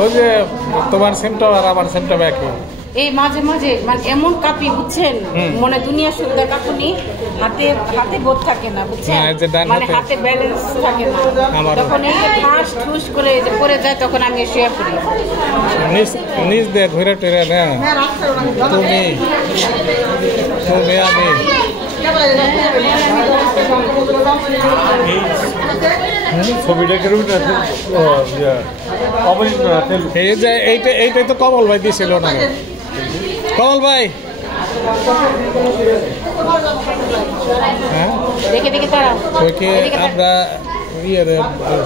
ওই যে তোমার সিমটম আর আমার সিমটম একই। এই মাঝে মাঝে মানে এমন কাঁপি বুঝছেন, মনে দুনিয়া সুবিধা কাঁপুনি, হাতে হাতে বোধ থাকে না বুঝছেন, মানে হাতে ব্যালেন্স থাকে না, তখন এই ঠাস ঠুস করে যে পড়ে যায় তখন আমি শুয়ে পড়ি। নিজ দিয়ে ঘুরে টুরে না তুমি তুমি আমি ছবিটা কেরকম এই যে এইটাই তো কমল ভাই দিছিল না। কমল ভাই হ্যাঁ আমরা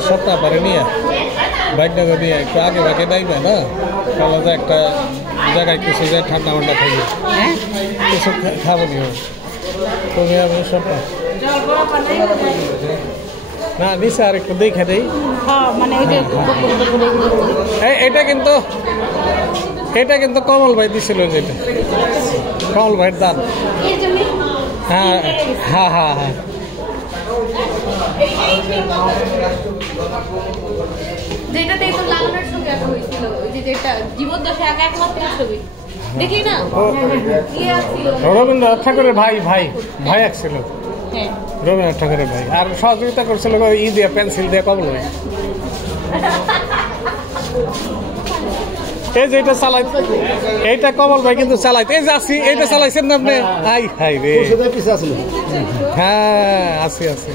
সপ্তাহ পরে নিয়ে বাইকটাকে নিয়ে একটু আগে ভাগে যাইবে না, তাহলে একটা জায়গায় কিছু যায় ঠান্ডা মান্ডা খাইবে, কিছু খাবো নি তুমি আমি সপ্তাহ না নিচে আর একটু দেখে দেই। এটা কিন্তু কমল ভাই দিছিল, যেটা কমল ভাইয়ের দান। হ্যাঁ হ্যাঁ হ্যাঁ হ্যাঁ রবীন্দ্রনাথ ঠাকুরের ভাই আসছিল, রবীন্দ্রনাথ ঠাকুরের ভাই, আর সহযোগিতা করছিল ই দিয়ে পেন্সিল দিয়ে কমল ভাই। এই যে এটা চালাই, এইটা কমল ভাই কিন্তু চালাইতে, এই যে আসি এইটা চালাইছেন না আপনি? হাই হাই রে হ্যাঁ আসি আসি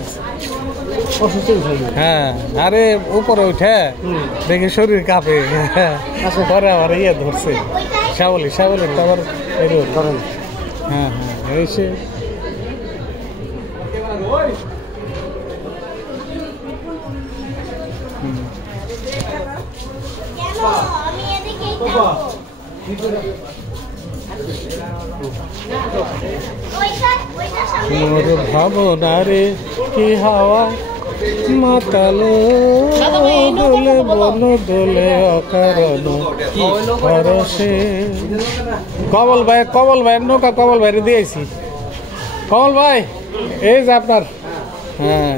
হ্যাঁ, আরে উপরে উঠে দেখি শরীর কাঁপে, পরে আবার ইয়ে ধরছে শ্যাবলি তো আবার ধরেন। হ্যাঁ হ্যাঁ এই সে মোর ভাবনারে কি হাওয়া মাতালো দোলে বন দোলে অকারণ পরশে। কমল ভাই নৌকা কমল ভাইরে দিয়েছি। কমল ভাই এই যে আপনার, হ্যাঁ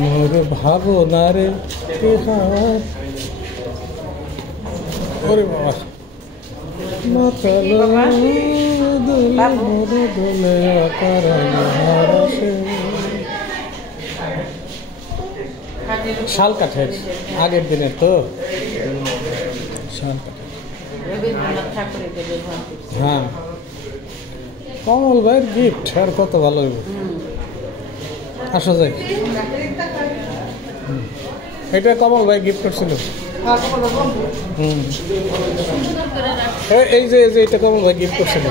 মোর ভাবনারে কি হাওয়া, ওরে বাবা মাতালো দোলে বন দোলে অকারণ পরশে। শাল কাঠের আগের দিনের তো শাল কাঠের। হ্যাঁ কমল ভাইয়ের গিফট আর কত ভালো হইব। আসা যায়, এটা কমল ভাই গিফট করছিল। এই যে এটা কমল ভাই গিফট করছিল।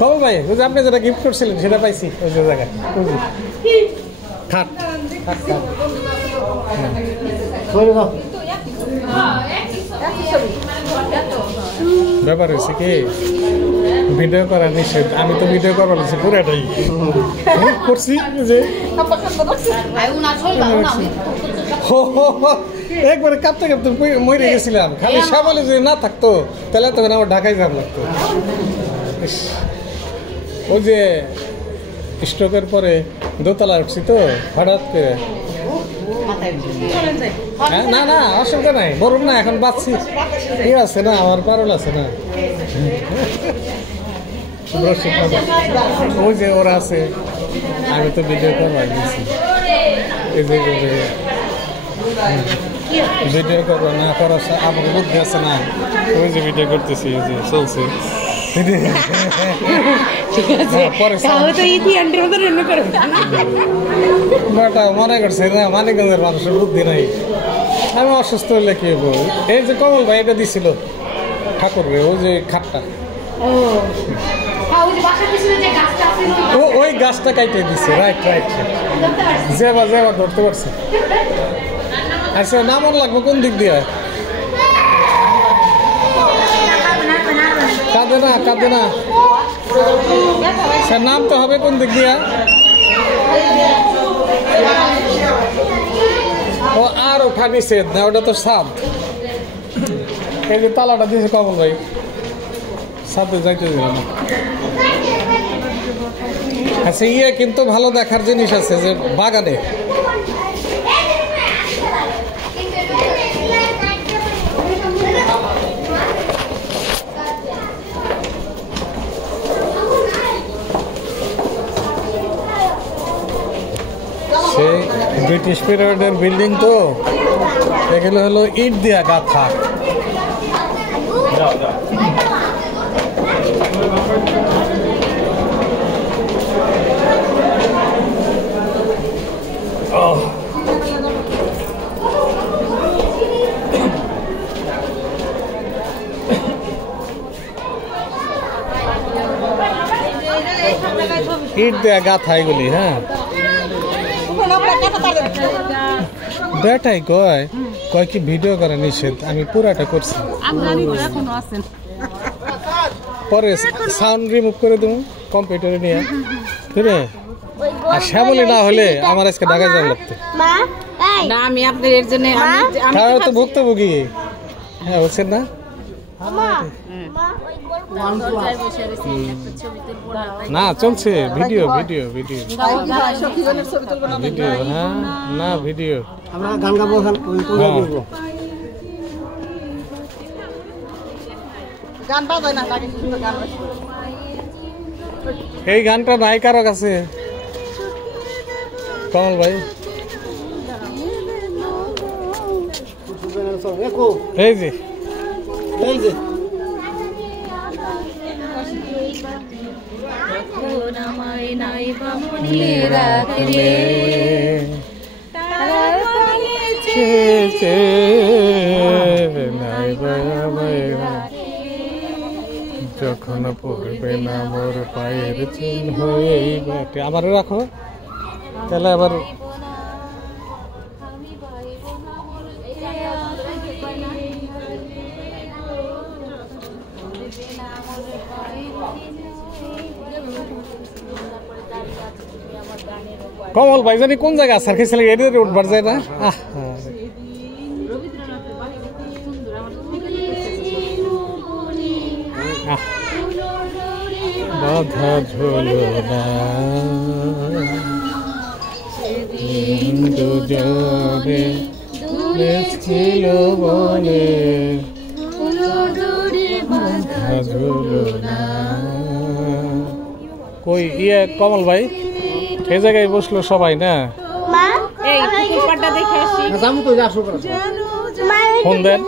কমল ভাই ওই যে আপনি যেটা গিফট করছিলেন সেটা পাইছি ওই যে জায়গায়, খাট খাট খাট। ব্যাপার হয়েছে কি ভিডিও করা নিষেধ, আমি তো ভিডিও করার পুরাটাই করছি যে একবারে কাঁপতে কাঁপতে মরে গেছিলাম, খালি সাবলে যদি না থাকতো তাহলে তখন আমার ঢাকায় যাব লাগতো। ওই যে স্ট্রোকের পরে দোতলা উঠছি তো হঠাৎ করে, না না অসুবিধা নাই, বলুন না এখন বাঁচছি, কি আছে না আমার পারল আছে না, ওই যে ওরা আছে, আমি তো ভিডিও করবার গেছি, এই যে ভিডিও করবো না করার আমার বুদ্ধি আছে না, ওই যে ভিডিও করতেছি ওই যে চলছে। মনে করছে না মানিকগঞ্জের মানুষের বুদ্ধি নাই, আমি অসুস্থ হলে কি হবো। এই যে কমল ভাই এটা দিছিল ঠাকুর রে, ওই যে খাটটা ওই গাছটা কাইটে দিছে, রাইট যেবা ধরতে পারছে। আচ্ছা নামন লাগবো কোন দিক দিয়ে? কাঁদে না স্যার, নামতে হবে কোন দিক দিয়া? ও আর ওঠা নিষেধ না, ওটা তো সাপ। এই যে তালাটা দিয়েছে কমল ভাই, সাপে যাইতে দিল না। আচ্ছা ইয়ে কিন্তু ভালো দেখার জিনিস আছে যে বাগানে সেই ব্রিটিশ পিরিয়ডের বিল্ডিং তো এগুলো হলো ইট দিয়া গাঁথা ইট দেয়া গাঁথা এগুলি হ্যাঁ বেটাই কয় কয় কি ভিডিও করা নিষেধ আমি পুরাটা করছি পরে সাউন্ড রিমুভ করে দেবো কম্পিউটারে নিয়ে ঠিক আছে আর শ্যামলি না হলে আমার আজকে ঢাকায় যাওয়া লাগতো না আমি আপনার এর জন্য তারা তো ভুক্তভোগী হ্যাঁ বলছেন না না চলছে ভিডিও ভিডিও ভিডিও ভিডিও হ্যাঁ না ভিডিও আমরা গান গাবো গান বাজায় না গান এই গানটা নাই কারো কাছে কমল ভাই এই যে যখন পড়বে না মোর পায়ের চিহ্ন এই বাটে আমার রাখো তাহলে আবার কমল ভাই জানি কোন জায়গা স্যার খেয়েছিল এদিকে উঠবার যায় না বাধা ঝোলো না দুজনে ছিল বনে বাধা ঝোলো না কই ইয়ে কমল ভাই এই জায়গায় বসলো সবাই না ফোন দেন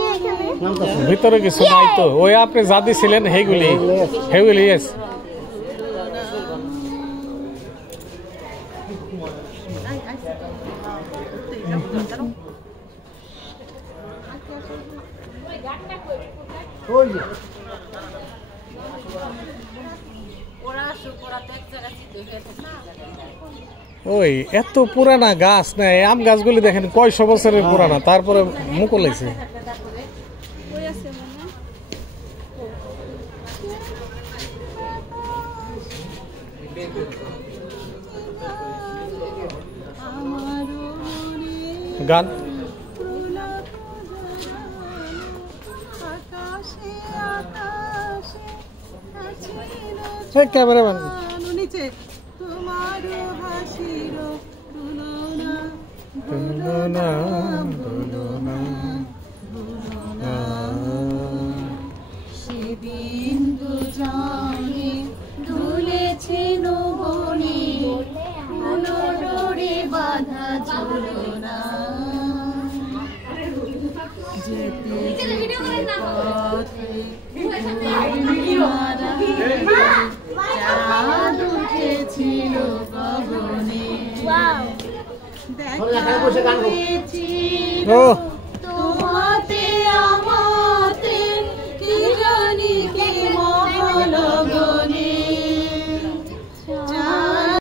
ভিতরে কিছু নাই তো ওই আপনি যা দিছিলেন হেগুলি ওই এত পুরানা গাছ না আম গাছগুলি দেখেন কয়শো বছরের পুরানা তারপরে মুকুল হয়েছে গান ক্যামেরাম্যান সেদিন দুজনে দুলেছিল বনে ডোরে বাঁধা ঝুলো না যেতে পথে চাঁদ উঠেছিল গগনে দেখা